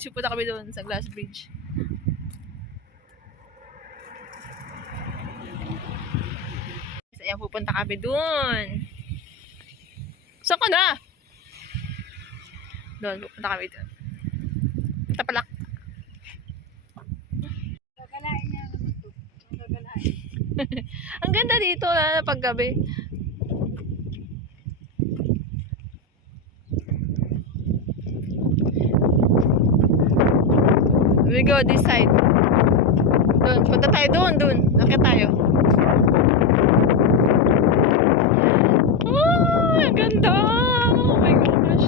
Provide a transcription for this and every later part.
Bridge. Pupunta kami doon sa Glass Bridge. Ayan, pupunta kami doon. Saan ka na? Doon, pupunta kami doon. Tapalak. Gagalain niya naman to. Gagalain. Ang ganda dito na paggabi. We go this side. Doon, punta tayo doon. Akit tayo. Oh, ang ganda. Oh my gosh.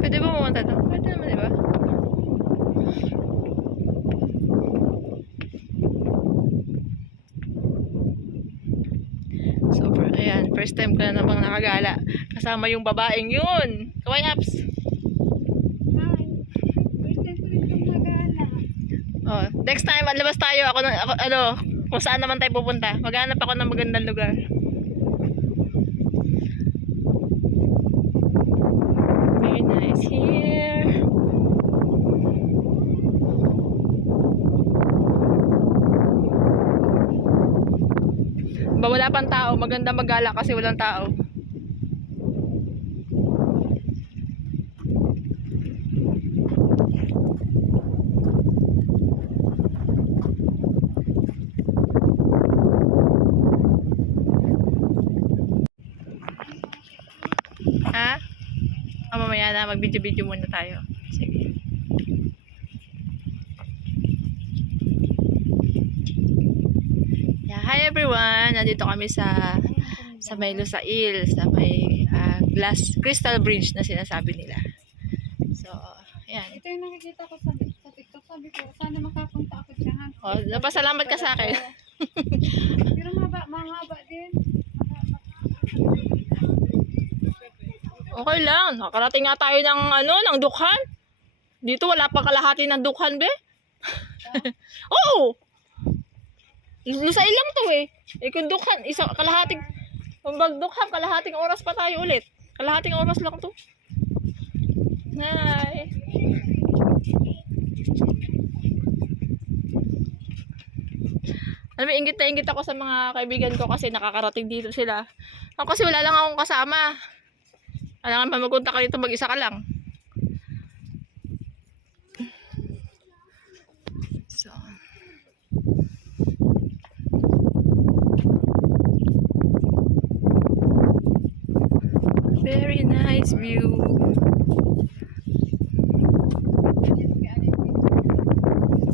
Pwede ba pumunta doon? Pwede naman, di ba? So, ayan, first time ko na namang nakagala. Kasama yung babaeng yun. Kaway apps. Hi. First time ko rin itong magala. Oh, next time, labas tayo. Ako, kung saan naman tayo pupunta. Maghanap ako ng magandang lugar. Very nice here. Wala pang tao. Maganda magala kasi walang tao. Ha? Mamaya na, mag-video-video muna tayo. Sige. Yeah, hi everyone! Nandito kami sa may Lusail, sa may Crystal Bridge na sinasabi nila. So, ayan. Ito yung nakikita ko sa TikTok. Sabi ko, sana makapunta ako dyan. Oh, napasalamat ka sa akin. Pero mahaba din. Okay lang. Nakarating nga tayo ng Dukhan. Dito wala pa kalahati ng Dukhan, be. Oo! Lusail lang to eh. Kung Dukhan, kung Dukhan, kalahating oras pa tayo ulit. Kalahating oras lang to. Hi! Alam mo, ingit na ingit ako sa mga kaibigan ko kasi nakakarating dito sila. Ako kasi wala lang akong kasama. Alam nga, magpunta ka dito, mag-isa ka lang. So. Very nice view.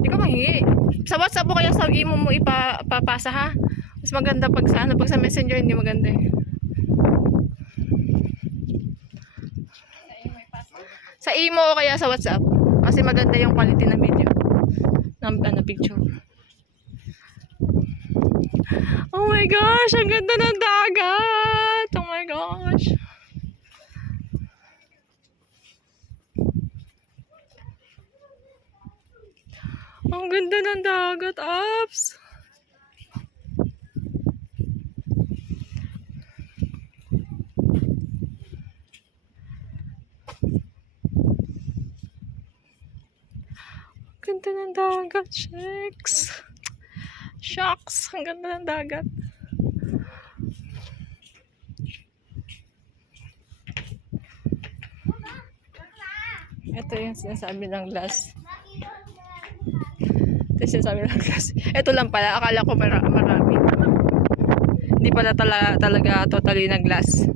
Ikaw mahingi. Sa WhatsApp mo kaya sa imo mo ipapasa ha. Mas maganda pag sa Messenger hindi maganda eh. Sa imo o kaya sa WhatsApp. Kasi maganda yung quality ng video. Ng picture. Oh my gosh! Ang ganda ng dagat! Oh my gosh! Ang ganda ng dagat, apps! Ganda ng dagat, Shucks! Ang ganda ng dagat. Ito yung sinasabi ng glass. Ito yung sinasabi ng glass. Ito lang pala. Akala ko marami. Hindi pala talaga totally na glass.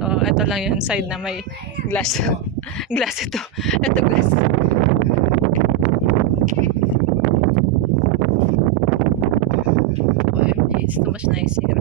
So, ito lang yung side na may glass. Glass ito. Ito glass. OMG, it's too much nice here.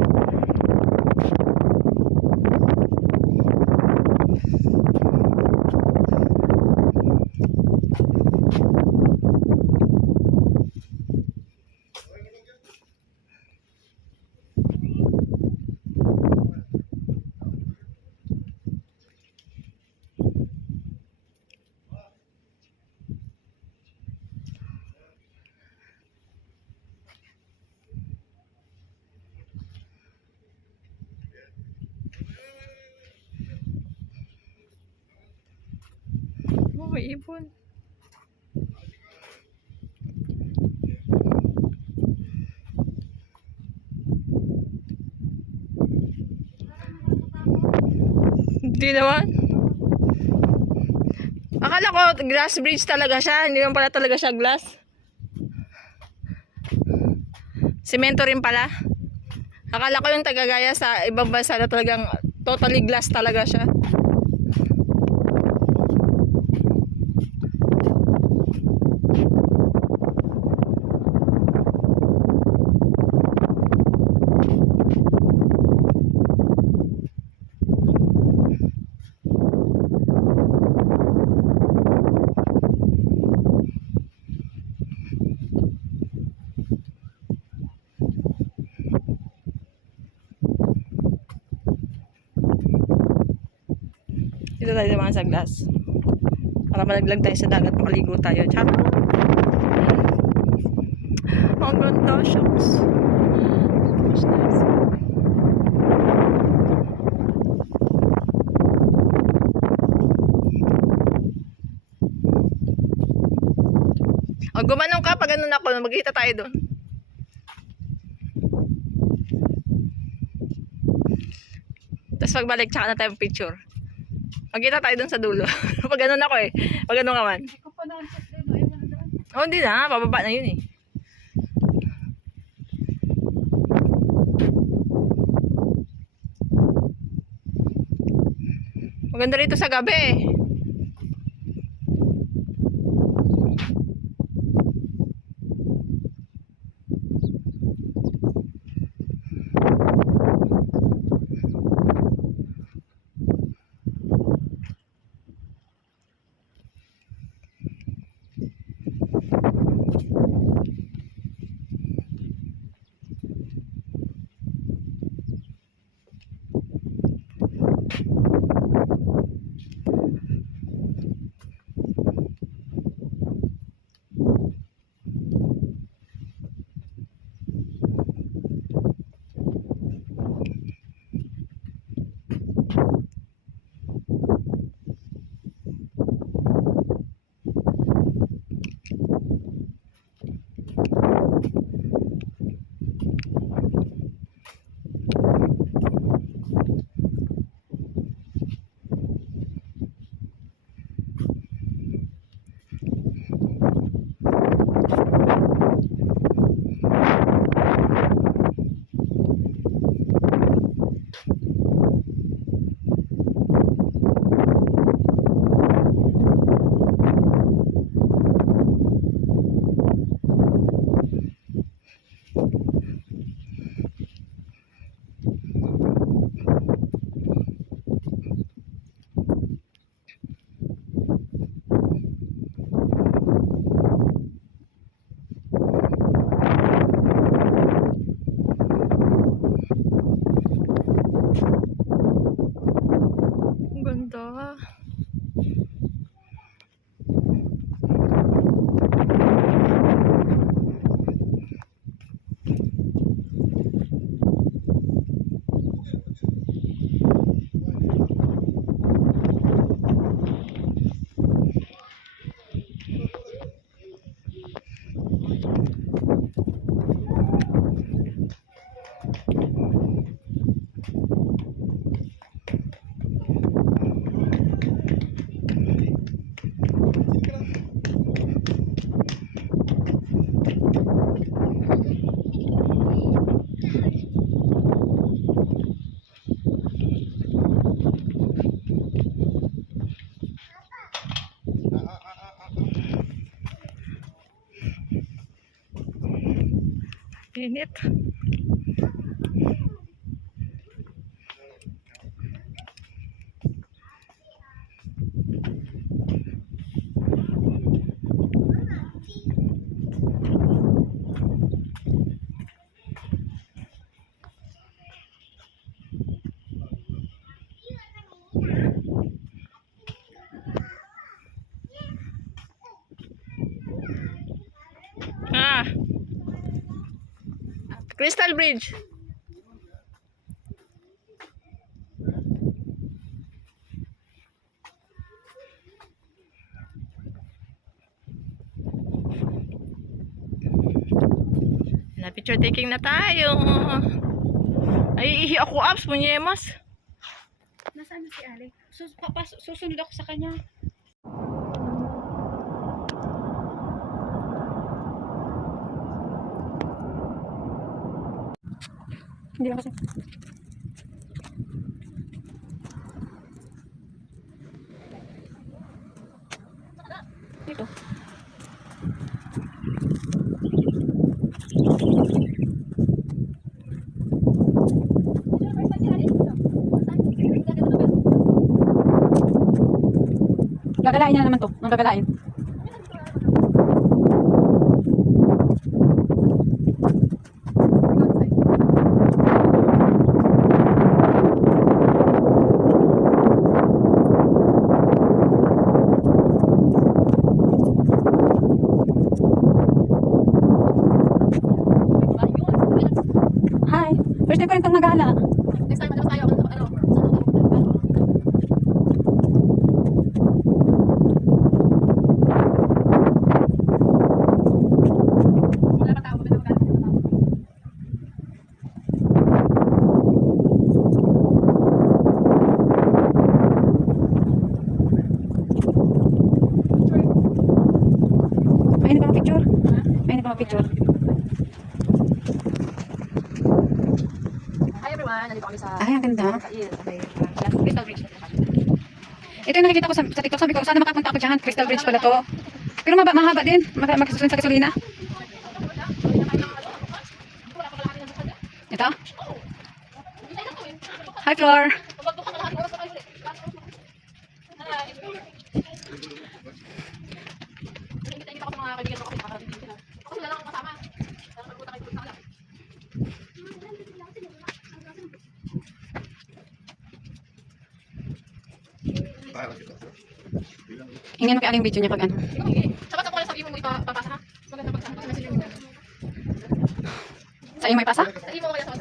may ibon. Hindi naman. Akala ko glass bridge talaga siya. Hindi naman pala talaga siya glass. Semento rin pala. Akala ko yung tagagaya sa ibang bansa na talagang totally glass talaga siya. Dito tayo naman sa glass. Para malaglag tayo sa dagat, makaligo tayo. Charot! Ang ganda, shucks. Gosh, nice. O, gumanong ka pag ganun ako, magkita tayo doon. Tapos pagbalik, tsaka na tayo picture. Magkita tayo dun sa dulo. Pag ganun ako eh. Pag ganun ka man. Hindi ko pa naantot doon. Ayaw na doon. Oh, hindi na. Pababa na yun eh. Maganda rito sa gabi eh. Ang ganda. Init. Ah. Crystal Bridge. Picture taking na tayo. Ay, ihi ako abs, munyemas. Nasaan na si Alec? Susunod ako sa kanya. Hindi lang kasi. Dito. Gagalain na naman to. Nang gagalain. Hi. First time ko rin itong magala. Next time, ano tayo? Ano? Wala pa tao, May na ba picture? May na ba picture? Hi everyone, nandito kami sa Ay, ang ganda. Crystal Bridge. Ito yung nakikita ko sa TikTok. Sabi ko, sana makapunta ako dyan. Crystal Bridge pala to. Pero mahaba din. Magsusunod sa gasolina. Ito. Hi, Flor. Hingin mo kay Aling video niya pag ano. Sapat ako lang sabihin mo ipapasa ha. Maganda pag sa message mo. Sa iyo may pasa? Sabihin mo kaya sa